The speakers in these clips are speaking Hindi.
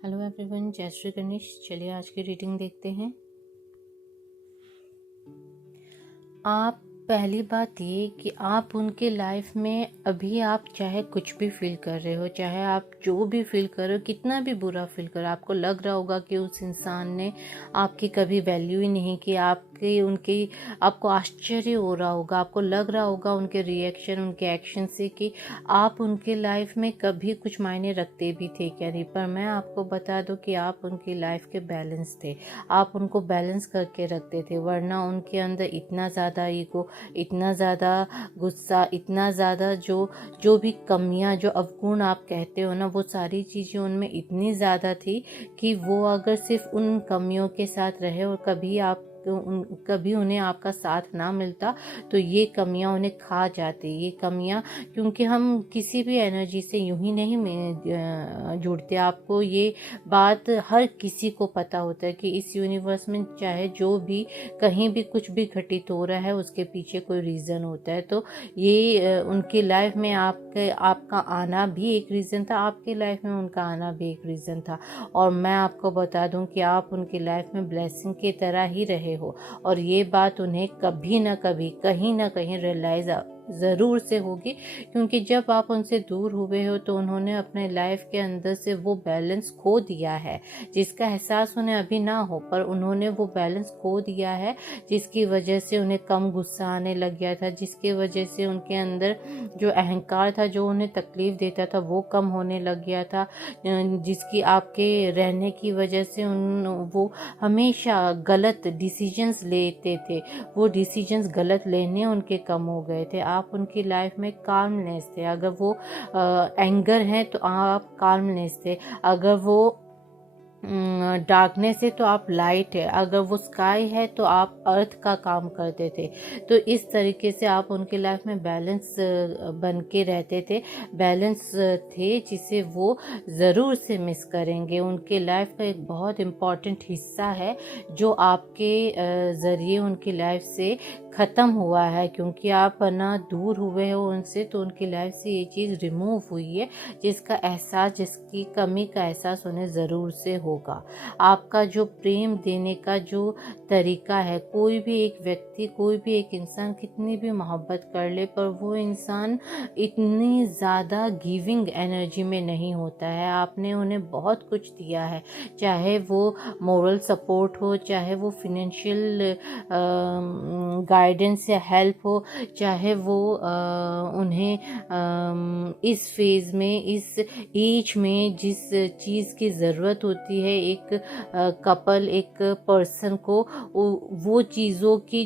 हेलो एवरीवन, जय श्री गणेश। चलिए आज की रीडिंग देखते हैं। आप पहली बात ये कि आप उनके लाइफ में अभी आप चाहे कुछ भी फील कर रहे हो, चाहे आप जो भी फील कर रहे हो, कितना भी बुरा फील कर रहे हो, आपको लग रहा होगा कि उस इंसान ने आपकी कभी वैल्यू ही नहीं की, आपको आश्चर्य हो रहा होगा, आपको लग रहा होगा उनके रिएक्शन, उनके एक्शन से कि आप उनके लाइफ में कभी कुछ मायने रखते भी थे क्या नहीं। पर मैं आपको बता दूं कि आप उनकी लाइफ के बैलेंस थे, आप उनको बैलेंस करके रखते थे, वरना उनके अंदर इतना ज़्यादा ईगो, इतना ज़्यादा गुस्सा, इतना ज़्यादा जो भी कमियां, जो अवगुण आप कहते हो ना, वो सारी चीज़ें उनमें इतनी ज़्यादा थी कि वो अगर सिर्फ उन कमियों के साथ रहे और कभी उन्हें आपका साथ ना मिलता तो ये कमियां उन्हें खा जाती। ये कमियां, क्योंकि हम किसी भी एनर्जी से यूं ही नहीं जुड़ते। आपको ये बात हर किसी को पता होता है कि इस यूनिवर्स में चाहे जो भी कहीं भी कुछ भी घटित हो रहा है, उसके पीछे कोई रीज़न होता है। तो ये उनकी लाइफ में आपका आना भी एक रीज़न था, आपके लाइफ में उनका आना भी एक रीज़न था। और मैं आपको बता दूं कि आप उनकी लाइफ में ब्लेसिंग की तरह ही रहे हो, और ये बात उन्हें कभी ना कभी कहीं ना कहीं रियलाइज ज़रूर से होगी, क्योंकि जब आप उनसे दूर हुए हो तो उन्होंने अपने लाइफ के अंदर से वो बैलेंस खो दिया है, जिसका एहसास उन्हें अभी ना हो, पर उन्होंने वो बैलेंस खो दिया है, जिसकी वजह से उन्हें कम गुस्सा आने लग गया था, जिसकी वजह से उनके अंदर जो अहंकार था, जो उन्हें तकलीफ देता था, वो कम होने लग गया था, जिसकी आपके रहने की वजह से वो हमेशा गलत डिसीजंस लेते थे, वो डिसीजंस गलत लेने उनके कम हो गए थे। आप उनकी लाइफ में काल्मनेस थे। अगर वो एंगर है तो आप काल्मनेस थे, अगर वो डार्कनेस है तो आप लाइट है, अगर वो स्काई है तो आप अर्थ का काम करते थे। तो इस तरीके से आप उनके लाइफ में बैलेंस बन के रहते थे, बैलेंस थे, जिसे वो ज़रूर से मिस करेंगे। उनके लाइफ का एक बहुत इम्पॉर्टेंट हिस्सा है जो आपके ज़रिए उनकी लाइफ से ख़त्म हुआ है, क्योंकि आप ना दूर हुए हो उनसे, तो उनकी लाइफ से ये चीज़ रिमूव हुई है, जिसकी कमी का एहसास उन्हें ज़रूर से होगा। आपका जो प्रेम देने का जो तरीका है, कोई भी एक व्यक्ति, कोई भी एक इंसान कितनी भी मोहब्बत कर ले, पर वो इंसान इतनी ज़्यादा गिविंग एनर्जी में नहीं होता है। आपने उन्हें बहुत कुछ दिया है, चाहे वो मोरल सपोर्ट हो, चाहे वो फिनेंशियल गाइडेंस या हेल्प हो, चाहे वो उन्हें इस फेज़ में, इस एज में जिस चीज़ की ज़रूरत होती है एक कपल, एक पर्सन को, वो चीज़ों की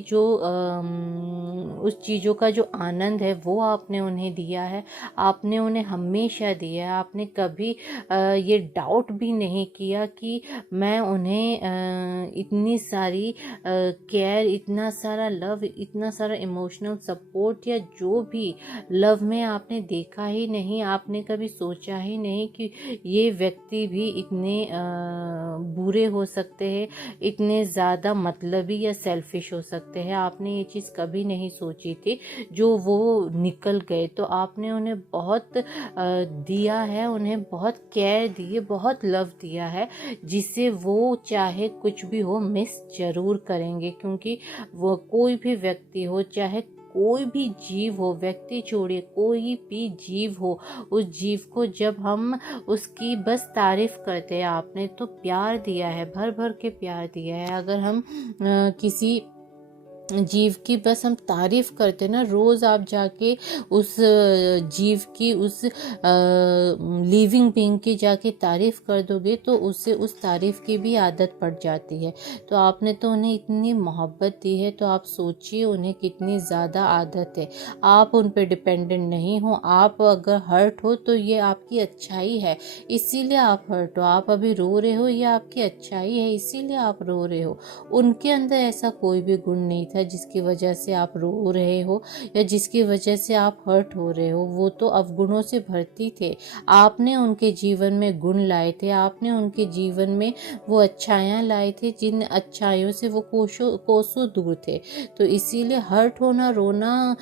उस चीज़ों का जो आनंद है वो आपने उन्हें दिया है, आपने उन्हें हमेशा दिया है। आपने कभी ये डाउट भी नहीं किया कि मैं उन्हें इतनी सारी केयर, इतना सारा लव, इतना सारा इमोशनल सपोर्ट या जो भी लव में आपने देखा ही नहीं। आपने कभी सोचा ही नहीं कि ये व्यक्ति भी इतने बुरे हो सकते हैं, इतने ज़्यादा मतलबी या सेल्फिश हो सकते हैं। आपने ये चीज़ कभी नहीं सोची थी, जो वो निकल गए। तो आपने उन्हें बहुत दिया है, उन्हें बहुत केयर दी है, बहुत लव दिया है, जिसे वो चाहे कुछ भी हो मिस ज़रूर करेंगे, क्योंकि वो कोई भी व्यक्ति हो, चाहे कोई भी जीव हो, व्यक्ति छोड़िए, कोई भी जीव हो, उस जीव को जब हम उसकी बस तारीफ करते हैं, आपने तो प्यार दिया है, भर भर के प्यार दिया है। अगर हम किसी जीव की बस हम तारीफ करते ना, रोज़ आप जाके उस जीव की, उस लिविंग बीइंग की जाके तारीफ कर दोगे तो उससे उस तारीफ की भी आदत पड़ जाती है। तो आपने तो उन्हें इतनी मोहब्बत दी है, तो आप सोचिए उन्हें कितनी ज़्यादा आदत है। आप उन पर डिपेंडेंट नहीं हो। आप अगर हर्ट हो तो ये आपकी अच्छाई है, इसीलिए आप हर्ट हो। आप अभी रो रहे हो, ये आपकी अच्छाई है, इसीलिए आप रो रहे हो। उनके अंदर ऐसा कोई भी गुण नहीं था था जिसकी वजह से आप रो रहे हो या जिसकी वजह से आप हर्ट हो रहे हो, वो तो अवगुणों से भर्ती थे। आपने उनके जीवन में गुण लाए थे, आपने उनके जीवन में वो अच्छाइयाँ लाए थे जिन अच्छाइयों से वो कोसों कोसों दूर थे। तो इसीलिए हर्ट होना, रोना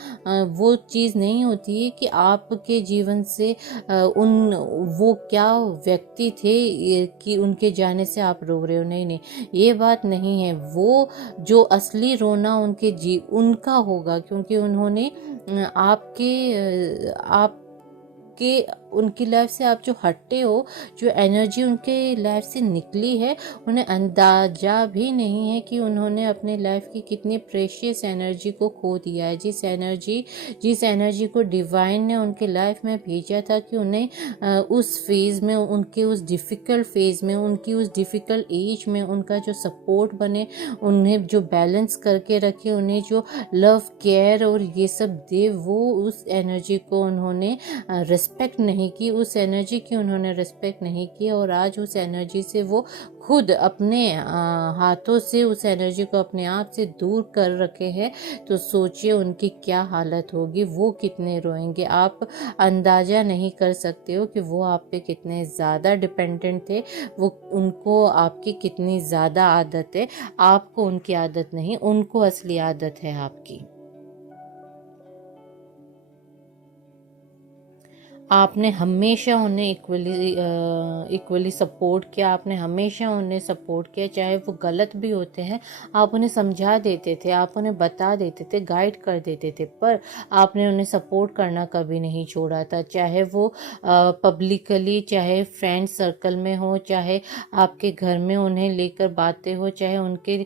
वो चीज़ नहीं होती है कि आपके जीवन से उन वो क्या व्यक्ति थे कि उनके जाने से आप रो रहे हो। नहीं नहीं, ये बात नहीं है। वो जो असली रोना उनका होगा, क्योंकि उन्होंने आपके उनकी लाइफ से आप जो हटे हो, जो एनर्जी उनके लाइफ से निकली है, उन्हें अंदाजा भी नहीं है कि उन्होंने अपने लाइफ की कितनी प्रेशियस एनर्जी को खो दिया है। जिस एनर्जी को डिवाइन ने उनके लाइफ में भेजा था कि उन्हें उस फेज़ में, उनके उस डिफ़िकल्ट फेज़ में, उनकी उस डिफ़िकल्ट एज में उनका जो सपोर्ट बने, उन्हें जो बैलेंस करके रखे, उन्हें जो लव केयर और ये सब दे, वो उस एनर्जी को उन्होंने रिस्पेक्ट नहीं की, उस एनर्जी की उन्होंने रिस्पेक्ट नहीं की। और आज उस एनर्जी से वो खुद अपने हाथों से उस एनर्जी को अपने आप से दूर कर रखे हैं। तो सोचिए उनकी क्या हालत होगी, वो कितने रोएंगे। आप अंदाज़ा नहीं कर सकते हो कि वो आप पे कितने ज़्यादा डिपेंडेंट थे, वो उनको आपकी कितनी ज़्यादा आदत है। आपको उनकी आदत नहीं, उनको असली आदत है आपकी। आपने हमेशा उन्हें इक्वली सपोर्ट किया, आपने हमेशा उन्हें सपोर्ट किया, चाहे वो गलत भी होते हैं आप उन्हें समझा देते थे, आप उन्हें बता देते थे, गाइड कर देते थे, पर आपने उन्हें सपोर्ट करना कभी नहीं छोड़ा था। चाहे वो पब्लिकली, चाहे फ्रेंड सर्कल में हो, चाहे आपके घर में उन्हें लेकर बातें हो, चाहे उनके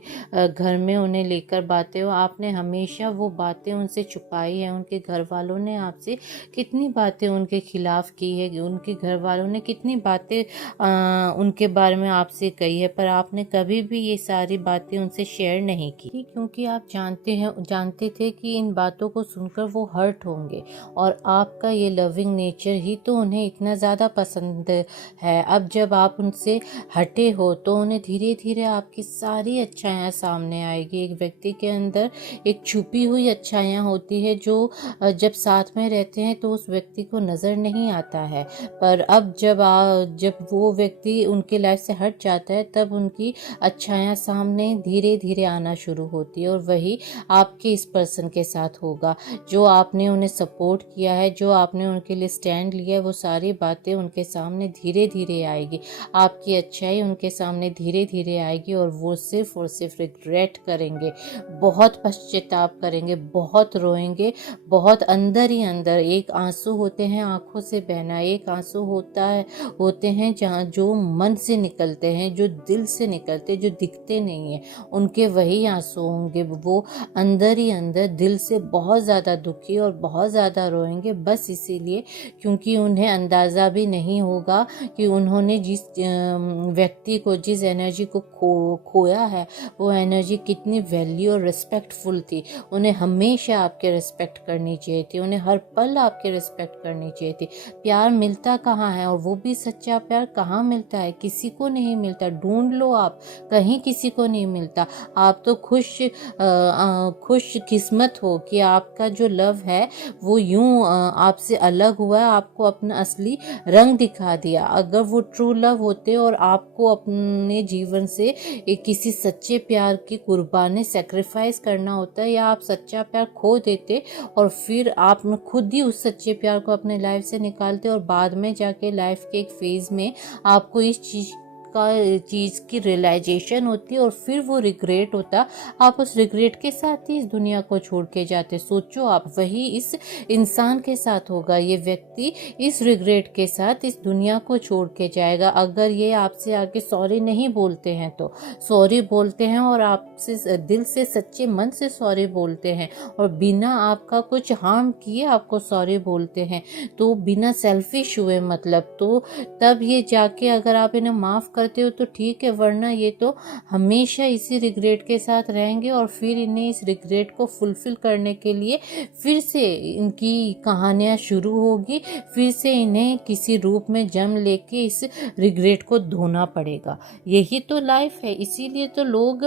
घर में उन्हें लेकर बातें हो, आपने हमेशा वो बातें उनसे छुपाई है। उनके घर वालों ने आपसे कितनी बातें उनके खिलाफ की है, उनके घर वालों ने कितनी बातें उनके बारे में आपसे कही है, पर आपने कभी भी ये सारी बातें उनसे शेयर नहीं की, क्योंकि आप जानते थे कि इन बातों को सुनकर वो हर्ट होंगे। और आपका ये लविंग नेचर ही तो उन्हें इतना ज़्यादा पसंद है। अब जब आप उनसे हटे हो तो उन्हें धीरे धीरे आपकी सारी अच्छाइयाँ सामने आएगी। एक व्यक्ति के अंदर एक छुपी हुई अच्छाइयाँ होती है जो जब साथ में रहते हैं तो उस व्यक्ति को नज़र नहीं आता है, पर अब जब वो व्यक्ति उनके लाइफ से हट जाता है तब उनकी अच्छाइयाँ सामने धीरे धीरे आना शुरू होती है। और वही आपके इस पर्सन के साथ होगा। जो आपने उन्हें सपोर्ट किया है, जो आपने उनके लिए स्टैंड लिया है, वो सारी बातें उनके सामने धीरे धीरे आएगी। आपकी अच्छाई उनके सामने धीरे धीरे आएगी और वो सिर्फ और सिर्फ रिग्रेट करेंगे, बहुत पश्चाताप करेंगे, बहुत रोएंगे, बहुत अंदर ही अंदर। एक आंसू होते हैं आंखों से बहना, एक आंसू होते हैं जहाँ जो मन से निकलते हैं, जो दिल से निकलते, जो दिखते नहीं हैं, उनके वही आंसू होंगे। वो अंदर ही अंदर दिल से बहुत ज़्यादा दुखी और बहुत ज़्यादा रोएंगे, बस इसीलिए क्योंकि उन्हें अंदाज़ा भी नहीं होगा कि उन्होंने जिस व्यक्ति को, जिस एनर्जी को खोया है, वो एनर्जी कितनी वैल्यू और रिस्पेक्टफुल थी। उन्हें हमेशा आपके रिस्पेक्ट करनी चाहिए थी, उन्हें हर पल आपके रिस्पेक्ट करनी चाहिए थी। प्यार मिलता कहाँ है, और वो भी सच्चा प्यार कहाँ मिलता है? किसी को नहीं मिलता। ढूंढ लो आप, कहीं किसी को नहीं मिलता। आप तो खुश किस्मत हो कि आपका जो लव है वो यूं आपसे अलग हुआ है, आपको अपना असली रंग दिखा दिया। अगर वो ट्रू लव होते और आपको अपने जीवन से किसी सच्चे प्यार की कुर्बानी सेक्रीफाइस करना होता है, या आप सच्चा प्यार खो देते और फिर आप खुद ही उस सच्चे प्यार को अपने लाइफ से निकालते और बाद में जाके लाइफ के एक फेज में आपको इस चीज़ की रियलाइजेशन होती और फिर वो रिग्रेट होता, आप उस रिग्रेट के साथ ही इस दुनिया को छोड़ के जाते। सोचो आप, वही इस इंसान के साथ होगा। ये व्यक्ति इस रिग्रेट के साथ इस दुनिया को छोड़ के जाएगा। अगर ये आपसे आके सॉरी नहीं बोलते हैं तो सॉरी बोलते हैं, और आपसे दिल से, सच्चे मन से सॉरी बोलते हैं, और बिना आपका कुछ हार्म किए आपको सॉरी बोलते हैं, तो बिना सेल्फिश हुए, मतलब तो तब ये जाके अगर आप इन्हें माफ़ कर करते हो तो ठीक है, वरना ये तो हमेशा इसी रिग्रेट के साथ रहेंगे और फिर इन्हें इस रिग्रेट को फुलफिल करने के लिए फिर से इनकी कहानियाँ शुरू होगी, फिर से इन्हें किसी रूप में जन्म लेके इस रिग्रेट को धोना पड़ेगा। यही तो लाइफ है, इसीलिए तो लोग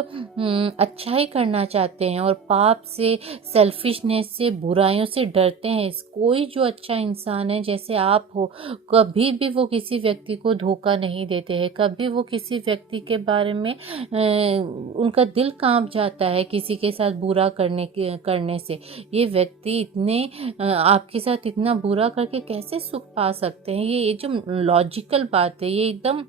अच्छा ही करना चाहते हैं और पाप से, सेल्फिशनेस से, बुराइयों से डरते हैं। कोई जो अच्छा इंसान है जैसे आप हो, कभी भी वो किसी व्यक्ति को धोखा नहीं देते हैं, कभी वो किसी व्यक्ति के बारे में उनका दिल कांप जाता है किसी के साथ बुरा करने से। ये व्यक्ति इतने आपके साथ इतना बुरा करके कैसे सुख पा सकते हैं? ये जो लॉजिकल बात है, ये एकदम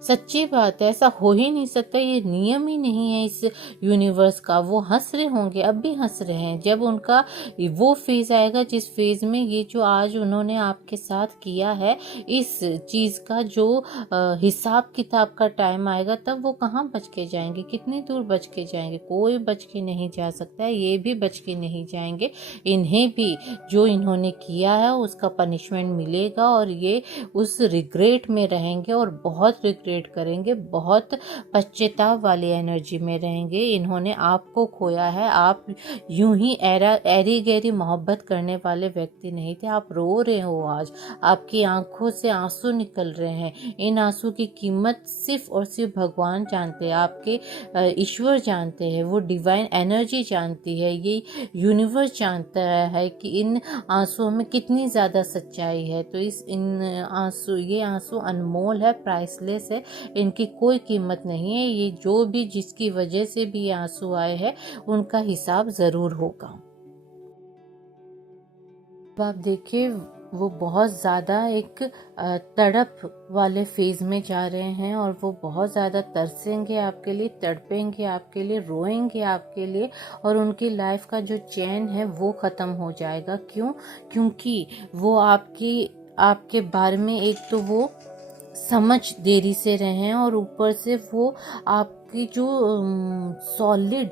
सच्ची बात है, ऐसा हो ही नहीं सकता, ये नियम ही नहीं है इस यूनिवर्स का। वो हंस रहे होंगे, अब भी हंस रहे हैं, जब उनका वो फेज आएगा जिस फेज में ये जो आज उन्होंने आपके साथ किया है इस चीज़ का जो हिसाब किताब का टाइम आएगा, तब वो कहाँ बच के जाएंगे, कितनी दूर बच के जाएंगे? कोई बच के नहीं जा सकता है, ये भी बच के नहीं जाएंगे। इन्हें भी जो इन्होंने किया है उसका पनिशमेंट मिलेगा और ये उस रिग्रेट में रहेंगे और बहुत रिग्रेट करेंगे, बहुत पश्चाताप वाली एनर्जी में रहेंगे। इन्होंने आपको खोया है, आप यूं ही ऐरी गहरी मोहब्बत करने वाले व्यक्ति नहीं थे। आप रो रहे हो आज, आपकी आंखों से आंसू निकल रहे हैं। इन आंसू की कीमत सिर्फ और सिर्फ भगवान जानते हैं, आपके ईश्वर जानते हैं, वो डिवाइन एनर्जी जानती है, ये यूनिवर्स जानता है कि इन आंसुओं में कितनी ज़्यादा सच्चाई है। तो ये आंसू अनमोल है, प्राइसलेस है, इनकी कोई कीमत नहीं है। ये जो भी जिसकी वजह से भी ये आंसू आए हैं उनका हिसाब ज़रूर होगा। अब आप देखिए, वो बहुत ज़्यादा एक तड़प वाले फेज़ में जा रहे हैं और वो बहुत ज़्यादा तरसेंगे आपके लिए, तड़पेंगे आपके लिए, रोएंगे आपके लिए और उनकी लाइफ का जो चैन है वो ख़त्म हो जाएगा। क्यों? क्योंकि वो आपके बारे में एक तो वो समझ देरी से रहे हैं और ऊपर से वो आपकी जो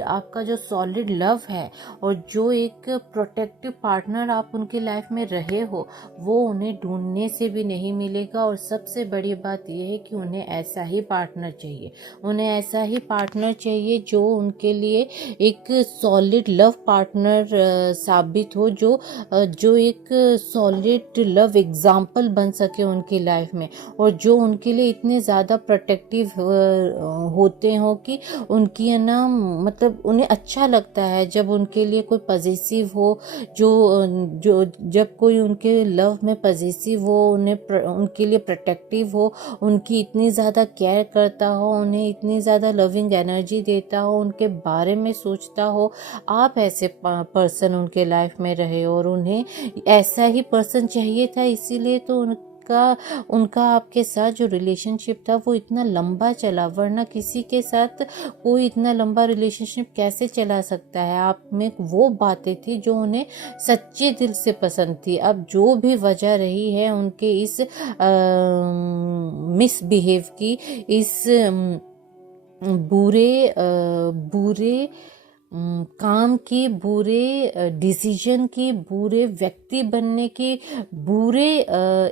आपका जो सॉलिड लव है और जो एक प्रोटेक्टिव पार्टनर आप उनकी लाइफ में रहे हो, वो उन्हें ढूंढने से भी नहीं मिलेगा। और सबसे बड़ी बात यह है कि उन्हें ऐसा ही पार्टनर चाहिए, उन्हें ऐसा ही पार्टनर चाहिए जो उनके लिए एक सॉलिड लव पार्टनर साबित हो, जो एक सॉलिड लव एग्जाम्पल बन सके उनकी लाइफ में और जो उनके लिए इतने ज़्यादा प्रोटेक्टिव होते हो कि उनकी है ना, मतलब उन्हें अच्छा लगता है जब उनके लिए कोई पॉजिटिव हो, जो जब कोई उनके लव में पॉजिटिव हो, उनके लिए प्रोटेक्टिव हो, उनकी इतनी ज़्यादा केयर करता हो, उन्हें इतनी ज़्यादा लविंग एनर्जी देता हो, उनके बारे में सोचता हो। आप ऐसे पर्सन उनके लाइफ में रहे और उन्हें ऐसा ही पर्सन चाहिए था, इसीलिए तो उनका आपके साथ जो रिलेशनशिप था वो इतना लंबा चला, वरना किसी के साथ कोई इतना लंबा रिलेशनशिप कैसे चला सकता है? आप में वो बातें थी जो उन्हें सच्चे दिल से पसंद थी। अब जो भी वजह रही है उनके इस मिसबिहेव की, इस बुरे काम की, बुरे डिसीजन की, बुरे व्यक्ति बनने की, बुरे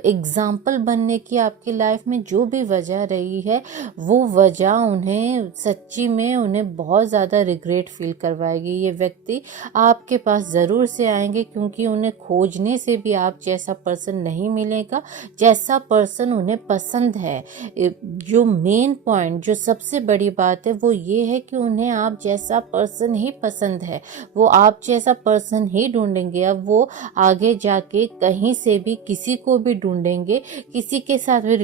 एग्जाम्पल बनने की आपकी लाइफ में जो भी वजह रही है, वो वजह उन्हें सच्ची में उन्हें बहुत ज़्यादा रिग्रेट फील करवाएगी। ये व्यक्ति आपके पास ज़रूर से आएंगे क्योंकि उन्हें खोजने से भी आप जैसा पर्सन नहीं मिलेगा, जैसा पर्सन उन्हें पसंद है। जो मेन पॉइंट, जो सबसे बड़ी बात है वो ये है कि उन्हें आप जैसा पर्सन ही पसंद है, वो आप जैसा पर्सन ही ढूंढेंगे। अब वो आगे जाके कहीं से भी किसी को भी ढूंढेंगे, किसी के साथ भी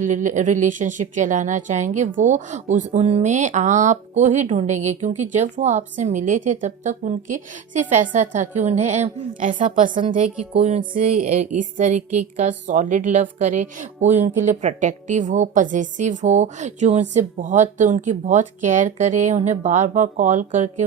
रिलेशनशिप चलाना चाहेंगे, वो उनमें आपको ही ढूंढेंगे। क्योंकि जब वो आपसे मिले थे तब तक उनके सिर्फ ऐसा था कि उन्हें ऐसा पसंद है कि कोई उनसे इस तरीके का सॉलिड लव करे, कोई उनके लिए प्रोटेक्टिव हो, पॉजिटिव हो, जो उनकी बहुत केयर करे, उन्हें बार बार कॉल करके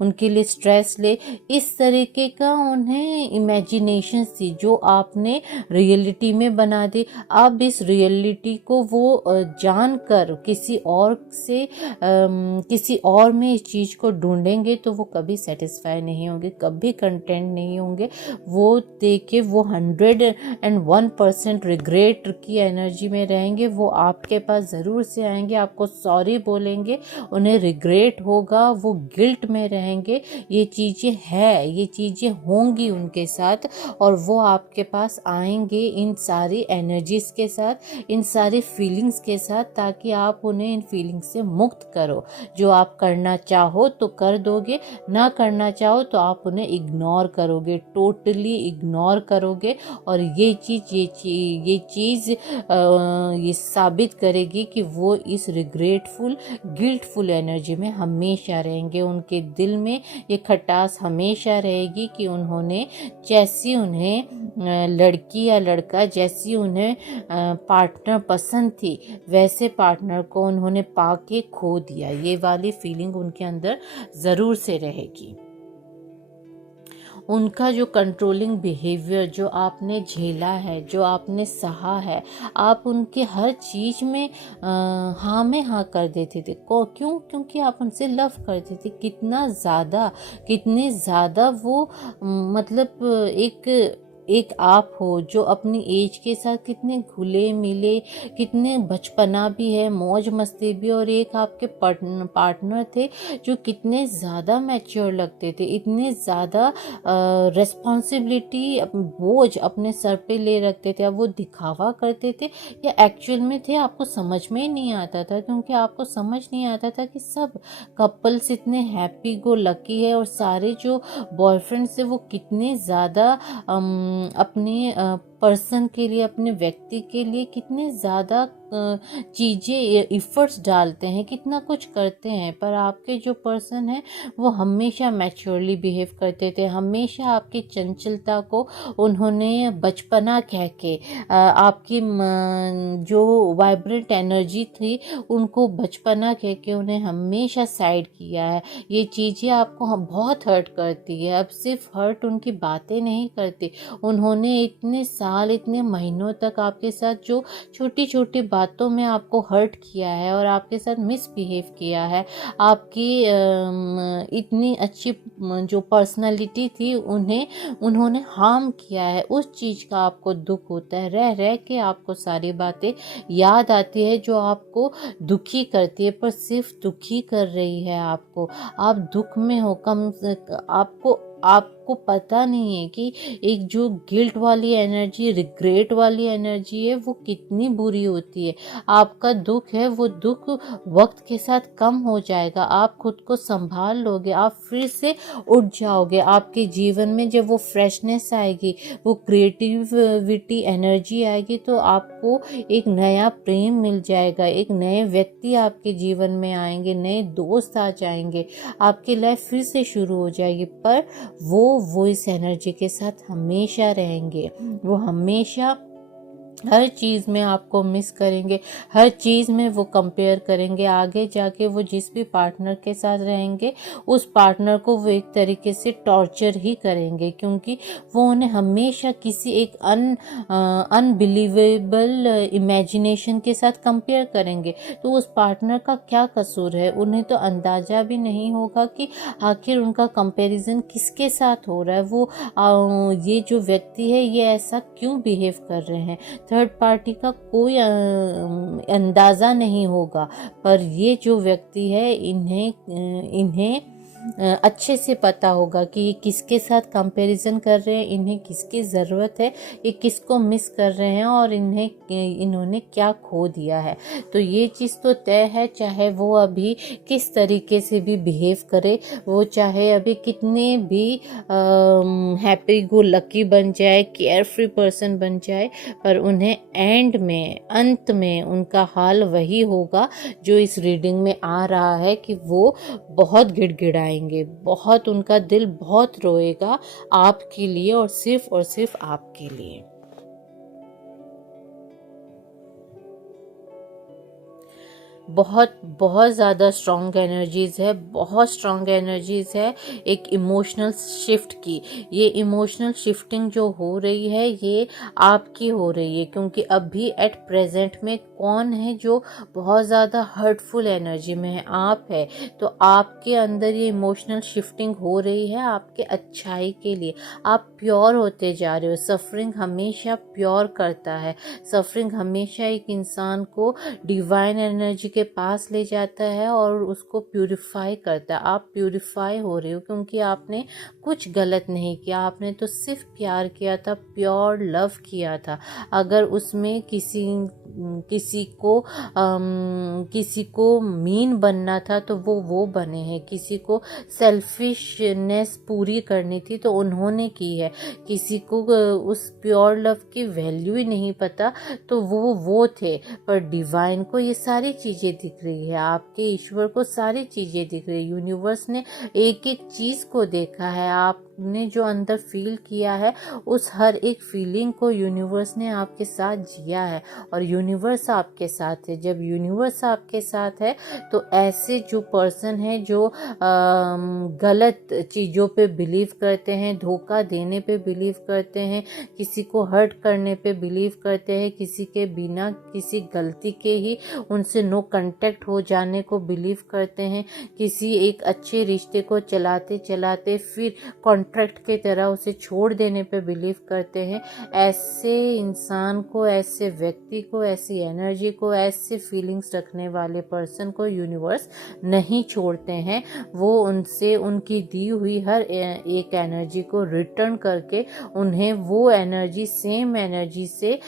उनके लिए स्ट्रेस ले, इस तरीके का उन्हें इमेजिनेशन थी जो आपने रियलिटी में बना दी। अब इस रियलिटी को वो जानकर किसी और से किसी और में इस चीज़ को ढूंढेंगे तो वो कभी सेटिस्फाई नहीं होंगे, कभी कंटेंट नहीं होंगे। वो देखे वो 101% रिग्रेट की एनर्जी में रहेंगे। वो आपके पास ज़रूर से आएंगे, आपको सॉरी बोलेंगे, उन्हें रिग्रेट होगा, वो गिल्ट में रहेंगे। ये चीज़ें है, ये चीज़ें होंगी उनके साथ, और वो आपके पास आएंगे इन सारी एनर्जीज के साथ, इन सारी फीलिंग्स के साथ, ताकि आप उन्हें इन फीलिंग्स से मुक्त करो। जो आप करना चाहो तो कर दोगे, ना करना चाहो तो आप उन्हें इग्नोर करोगे, टोटली इग्नोर करोगे। और ये चीज़ ये साबित करेगी कि वो इस रिग्रेटफुल गिल्टफुल एनर्जी में हमेशा रहेंगे। उनके दिल में ये खटास हमेशा रहेगी कि उन्होंने जैसी उन्हें लड़की या लड़का जैसी उन्हें पार्टनर पसंद थी, वैसे पार्टनर को उन्होंने पाके खो दिया। ये वाली फीलिंग उनके अंदर ज़रूर से रहेगी। उनका जो कंट्रोलिंग बिहेवियर जो आपने झेला है, जो आपने सहा है, आप उनके हर चीज़ में हाँ में हाँ कर देते थे। क्यों? क्योंकि आप उनसे लव करते थे। कितने ज़्यादा वो मतलब एक आप हो जो अपनी एज के साथ कितने घुले मिले, कितने बचपना भी है, मौज मस्ती भी, और एक आपके पार्टनर थे जो कितने ज़्यादा मैच्योर लगते थे, इतने ज़्यादा रिस्पॉन्सिबिलिटी बोझ अपने सर पे ले रखते थे। अब वो दिखावा करते थे या एक्चुअल में थे, आपको समझ में ही नहीं आता था, क्योंकि आपको समझ नहीं आता था कि सब कपल्स इतने हैप्पी गो लकी है, और सारे जो बॉयफ्रेंड्स है वो कितने ज़्यादा अपने पर्सन के लिए, अपने व्यक्ति के लिए कितने ज़्यादा चीज़ें इफ़र्ट्स डालते हैं, कितना कुछ करते हैं। पर आपके जो पर्सन है वो हमेशा मैच्योरली बिहेव करते थे, हमेशा आपकी चंचलता को उन्होंने बचपना कह के आपकी जो वाइब्रेंट एनर्जी थी उनको बचपना कह के उन्हें हमेशा साइड किया है। ये चीज़ें आपको बहुत हर्ट करती है। अब सिर्फ हर्ट उनकी बातें नहीं करती, उन्होंने इतने साल, इतने महीनों तक आपके साथ जो छोटी छोटी बातों में आपको हर्ट किया है और आपके साथ मिसबिहेव किया है, आपकी इतनी अच्छी जो पर्सनालिटी थी उन्होंने हार्म किया है। उस चीज़ का आपको दुख होता है, रह रह के आपको सारी बातें याद आती है जो आपको दुखी करती है, पर सिर्फ दुखी कर रही है आपको। आप दुख में हो, आपको पता नहीं है कि एक जो गिल्ट वाली एनर्जी, रिग्रेट वाली एनर्जी है वो कितनी बुरी होती है। आपका दुख है, वो दुख वक्त के साथ कम हो जाएगा, आप खुद को संभाल लोगे, आप फिर से उठ जाओगे। आपके जीवन में जब वो फ्रेशनेस आएगी, वो क्रिएटिविटी एनर्जी आएगी, तो आपको एक नया प्रेम मिल जाएगा, एक नए व्यक्ति आपके जीवन में आएंगे, नए दोस्त आ जाएंगे, आपकी लाइफ फिर से शुरू हो जाएगी। पर वो इस एनर्जी के साथ हमेशा रहेंगे, वो हमेशा हर चीज़ में आपको मिस करेंगे, हर चीज़ में वो कंपेयर करेंगे। आगे जाके वो जिस भी पार्टनर के साथ रहेंगे उस पार्टनर को वो एक तरीके से टॉर्चर ही करेंगे, क्योंकि वो उन्हें हमेशा किसी एक अनबिलीवेबल इमेजिनेशन के साथ कंपेयर करेंगे। तो उस पार्टनर का क्या कसूर है? उन्हें तो अंदाज़ा भी नहीं होगा कि आखिर उनका कंपैरिजन किसके साथ हो रहा है, वो ये जो व्यक्ति है ये ऐसा क्यों बिहेव कर रहे हैं। थर्ड पार्टी का कोई अंदाज़ा नहीं होगा, पर ये जो व्यक्ति है इन्हें अच्छे से पता होगा कि ये किसके साथ कंपैरिजन कर रहे हैं, इन्हें किसकी ज़रूरत है, ये किसको मिस कर रहे हैं, और इन्होंने क्या खो दिया है। तो ये चीज़ तो तय है, चाहे वो अभी किस तरीके से भी बिहेव करे, वो चाहे अभी कितने भी हैप्पी गो लकी बन जाए, केयर फ्री पर्सन बन जाए, पर उन्हें अंत में उनका हाल वही होगा जो इस रीडिंग में आ रहा है, कि वो बहुत गिड़गिड़ाएंगे, बहुत, उनका दिल बहुत रोएगा आपके लिए, और सिर्फ आपके लिए। बहुत बहुत ज़्यादा स्ट्रॉन्ग एनर्जीज़ है, बहुत स्ट्रॉन्ग एनर्जीज़ है एक इमोशनल शिफ्ट की। ये इमोशनल शिफ्टिंग जो हो रही है ये आपकी हो रही है, क्योंकि अभी एट प्रेजेंट में कौन है जो बहुत ज़्यादा हर्टफुल एनर्जी में है? आप है। तो आपके अंदर ये इमोशनल शिफ्टिंग हो रही है आपके अच्छाई के लिए। आप प्योर होते जा रहे हो। सफरिंग हमेशा प्योर करता है। सफरिंग हमेशा एक इंसान को डिवाइन एनर्जी के पास ले जाता है और उसको प्यूरिफाई करता है। आप प्यूरिफाई हो रहे हो क्योंकि आपने कुछ गलत नहीं किया, आपने तो सिर्फ प्यार किया था, प्योर लव किया था। अगर उसमें किसी को मीन बनना था तो वो बने हैं, किसी को सेल्फिशनेस पूरी करनी थी तो उन्होंने की है, किसी को उस प्योर लव की वैल्यू ही नहीं पता तो वो थे। पर डिवाइन को ये सारी चीज़ें दिख रही है, आपके ईश्वर को सारी चीज़ें दिख रही है। यूनिवर्स ने एक एक चीज़ को देखा है, आपने जो अंदर फील किया है उस हर एक फीलिंग को यूनिवर्स ने आपके साथ जिया है और यूनिवर्स आपके साथ है। जब यूनिवर्स आपके साथ है तो ऐसे जो पर्सन है जो गलत चीज़ों पे बिलीव करते हैं, धोखा देने पे बिलीव करते हैं, किसी को हर्ट करने पे बिलीव करते हैं, किसी के बिना किसी गलती के ही उनसे नो कांटेक्ट हो जाने को बिलीव करते हैं, किसी एक अच्छे रिश्ते को चलाते चलाते फिर कॉन्ट्रैक्ट की तरह उसे छोड़ देने पे बिलीव करते हैं, ऐसे इंसान को, ऐसे व्यक्ति को, ऐसी एनर्जी को, ऐसे फीलिंग्स रखने वाले पर्सन को यूनिवर्स नहीं छोड़ते हैं। वो उनसे उनकी दी हुई हर एक एनर्जी को रिटर्न करके उन्हें वो एनर्जी, सेम एनर्जी से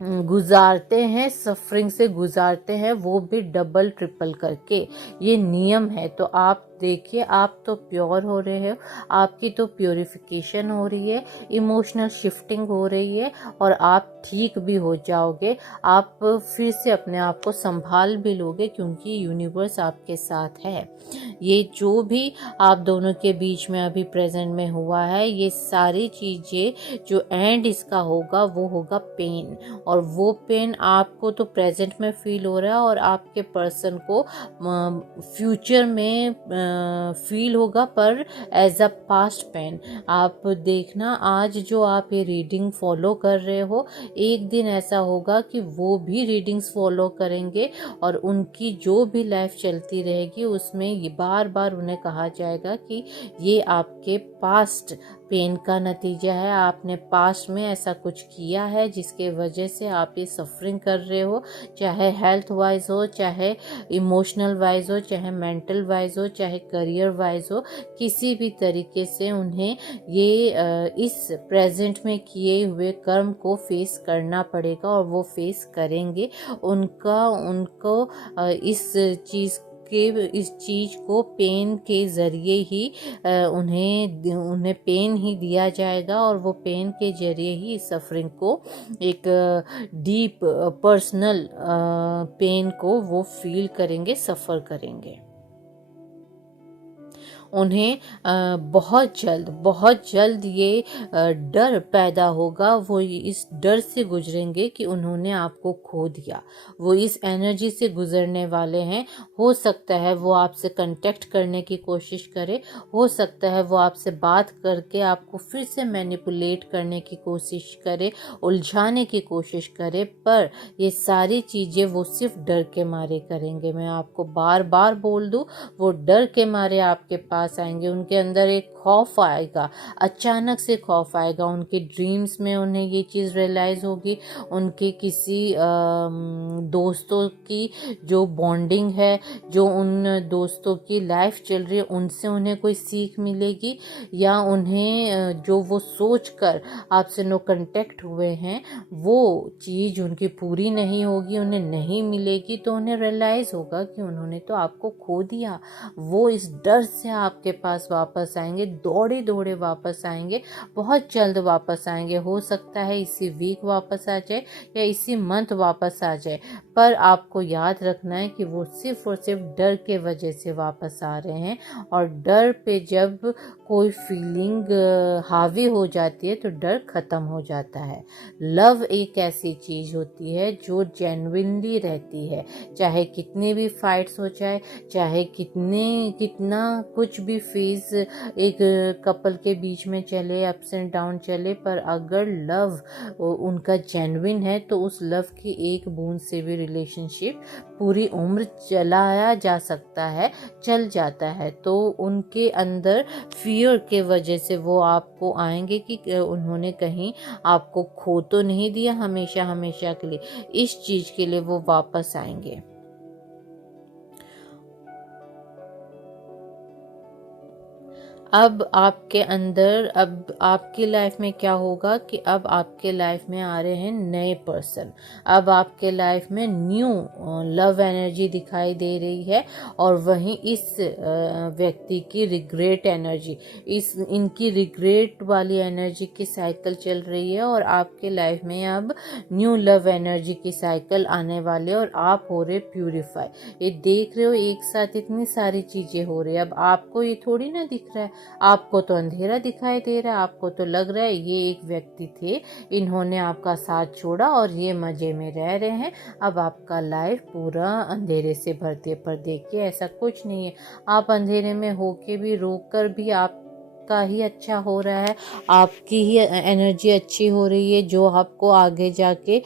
गुजारते हैं, सफरिंग से गुजारते हैं, वो भी डबल ट्रिपल करके। ये नियम है। तो आप देखिए, आप तो प्योर हो रहे हो, आपकी तो प्योरिफिकेशन हो रही है, इमोशनल शिफ्टिंग हो रही है और आप ठीक भी हो जाओगे। आप फिर से अपने आप को संभाल भी लोगे क्योंकि यूनिवर्स आपके साथ है। ये जो भी आप दोनों के बीच में अभी प्रेजेंट में हुआ है, ये सारी चीज़ें जो एंड इसका होगा वो होगा पेन, और वो पेन आपको तो प्रेजेंट में फील हो रहा है और आपके पर्सन को फ्यूचर में फील होगा, पर एज अ पास्ट पेन। आप देखना, आज जो आप ये रीडिंग फॉलो कर रहे हो, एक दिन ऐसा होगा कि वो भी रीडिंग्स फॉलो करेंगे और उनकी जो भी लाइफ चलती रहेगी उसमें ये बार बार उन्हें कहा जाएगा कि ये आपके पास्ट पेन का नतीजा है, आपने पास्ट में ऐसा कुछ किया है जिसके वजह से आप ये सफरिंग कर रहे हो, चाहे हेल्थ वाइज हो, चाहे इमोशनल वाइज हो, चाहे मेंटल वाइज हो, चाहे करियर वाइज हो। किसी भी तरीके से उन्हें ये इस प्रेजेंट में किए हुए कर्म को फेस करना पड़ेगा और वो फेस करेंगे। उनको इस चीज़ को पेन के ज़रिए ही उन्हें पेन ही दिया जाएगा और वो पेन के ज़रिए ही इस सफरिंग को एक डीप पर्सनल पेन को वो फील करेंगे, सफ़र करेंगे। उन्हें बहुत जल्द ये डर पैदा होगा। वो इस डर से गुजरेंगे कि उन्होंने आपको खो दिया। वो इस एनर्जी से गुजरने वाले हैं। हो सकता है वो आपसे कांटेक्ट करने की कोशिश करे, हो सकता है वो आपसे बात करके आपको फिर से मैनिपुलेट करने की कोशिश करे, उलझाने की कोशिश करे, पर ये सारी चीज़ें वो सिर्फ डर के मारे करेंगे। मैं आपको बार बार बोल दूँ, वो डर के मारे आपके पास आएंगे। उनके अंदर एक खौफ आएगा, अचानक से खौफ आएगा। उनके ड्रीम्स में उन्हें ये चीज़ रियलाइज़ होगी, उनके किसी दोस्तों की जो बॉन्डिंग है, जो उन दोस्तों की लाइफ चल रही है, उनसे उन्हें कोई सीख मिलेगी, या उन्हें जो वो सोच कर आपसे नो कांटेक्ट हुए हैं वो चीज़ उनकी पूरी नहीं होगी, उन्हें नहीं मिलेगी, तो उन्हें रियलाइज़ होगा कि उन्होंने तो आपको खो दिया। वो इस डर से आपके पास वापस आएंगे, दौड़े दौड़े वापस आएंगे, बहुत जल्द वापस आएंगे। हो सकता है इसी वीक वापस आ जाए या इसी मंथ वापस आ जाए, पर आपको याद रखना है कि वो सिर्फ और सिर्फ डर के वजह से वापस आ रहे हैं। और डर पे जब कोई फीलिंग हावी हो जाती है तो डर ख़त्म हो जाता है। लव एक ऐसी चीज़ होती है जो जेन्युइनली रहती है, चाहे कितने भी फाइट्स हो जाए, चाहे कितना कुछ भी फेज एक कपल के बीच में चले, अप्स एंड डाउन चले, पर अगर लव उनका जेन्युइन है तो उस लव की एक बूंद से भी रिलेशनशिप पूरी उम्र चलाया जा सकता है, चल जाता है। तो उनके अंदर फियर के वजह से वो आपको आएंगे कि उन्होंने कहीं आपको खो तो नहीं दिया हमेशा हमेशा के लिए, इस चीज़ के लिए वो वापस आएंगे। अब आपके अंदर, अब आपकी लाइफ में क्या होगा कि अब आपके लाइफ में आ रहे हैं नए पर्सन। अब आपके लाइफ में न्यू लव एनर्जी दिखाई दे रही है, और वहीं इस व्यक्ति की रिग्रेट एनर्जी, इनकी रिग्रेट वाली एनर्जी की साइकिल चल रही है, और आपके लाइफ में अब न्यू लव एनर्जी की साइकिल आने वाले, और आप हो रहे प्यूरिफाई। ये देख रहे हो एक साथ इतनी सारी चीज़ें हो रही है। अब आपको ये थोड़ी ना दिख रहा है, आपको तो अंधेरा दिखाई दे रहा है, आपको तो लग रहा है ये एक व्यक्ति थे, इन्होंने आपका साथ छोड़ा और ये मज़े में रह रहे हैं, अब आपका लाइफ पूरा अंधेरे से भरते। पर देखिए ऐसा कुछ नहीं है, आप अंधेरे में होके भी, रोक कर भी आप का ही अच्छा हो रहा है, आपकी ही एनर्जी अच्छी हो रही है जो आपको आगे जाके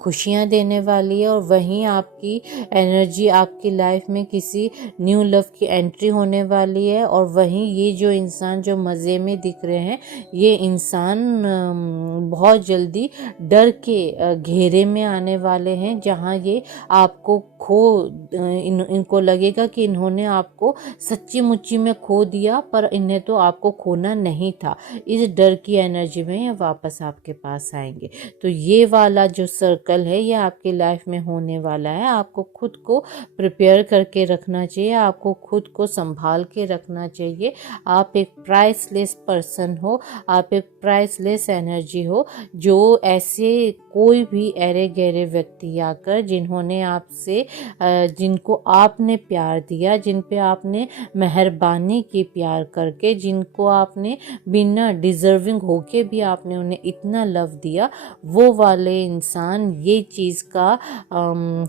खुशियाँ देने वाली है। और वहीं आपकी एनर्जी आपकी लाइफ में किसी न्यू लव की एंट्री होने वाली है। और वहीं ये जो इंसान जो मज़े में दिख रहे हैं, ये इंसान बहुत जल्दी डर के घेरे में आने वाले हैं, जहाँ ये आपको इनको लगेगा कि इन्होंने आपको सच्ची मुच्ची में खो दिया, पर इन्हें तो आपको खोना नहीं था। इस डर की एनर्जी में ये वापस आपके पास आएंगे। तो ये वाला जो सर्कल है ये आपकी लाइफ में होने वाला है। आपको खुद को प्रिपेयर करके रखना चाहिए, आपको खुद को संभाल के रखना चाहिए। आप एक प्राइसलेस पर्सन हो, आप एक प्राइसलेस एनर्जी हो, जो ऐसे कोई भी अरे गहरे व्यक्ति आकर जिन्होंने आपसे, जिनको आपने प्यार दिया, जिन पे आपने मेहरबानी की प्यार करके, जिनको आपने बिना डिजर्विंग होके भी आपने उन्हें इतना लव दिया, वो वाले इंसान ये चीज़ का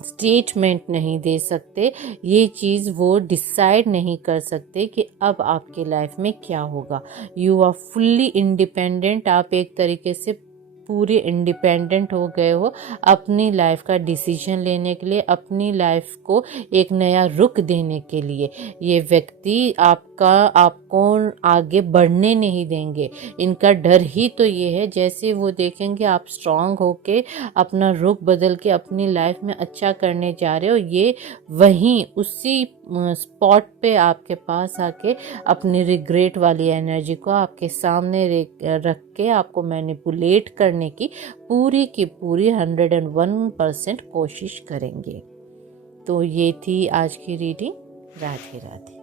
स्टेटमेंट नहीं दे सकते, ये चीज़ वो डिसाइड नहीं कर सकते कि अब आपके लाइफ में क्या होगा। यू आर फुल्ली इंडिपेंडेंट, आप एक तरीके से पूरे इंडिपेंडेंट हो गए हो अपनी लाइफ का डिसीजन लेने के लिए, अपनी लाइफ को एक नया रुख देने के लिए। ये व्यक्ति आपको आगे बढ़ने नहीं देंगे, इनका डर ही तो ये है। जैसे वो देखेंगे आप स्ट्रांग होके अपना रुख बदल के अपनी लाइफ में अच्छा करने जा रहे हो, ये वहीं उसी स्पॉट पे आपके पास आके अपनी रिग्रेट वाली एनर्जी को आपके सामने रख के आपको मैनिपुलेट करने की पूरी 101% कोशिश करेंगे। तो ये थी आज की रीडिंग। राधे राधे।